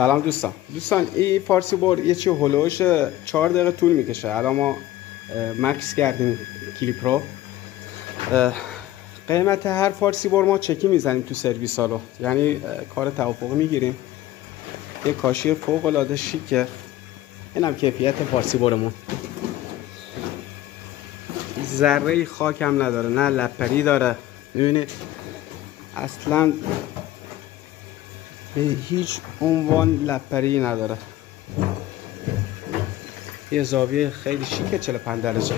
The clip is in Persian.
سلام دوستان این فارسی بور یه چی هلوش 4 دقیقه طول میکشه. الان ما مکس کردیم کلیپ رو. قیمت هر فارسی بور ما چکی میزنیم تو سرویس ها رو، یعنی کار توافقی میگیریم. یه کاشی فوق العاده شیکه. اینم کیفیت فارسی بورمون، ذره خاک هم نداره، نه لپری داره. میبینید اصلا به هیچ عنوان لپری نداره. یه زاویه خیلی شیکه 45 درجه.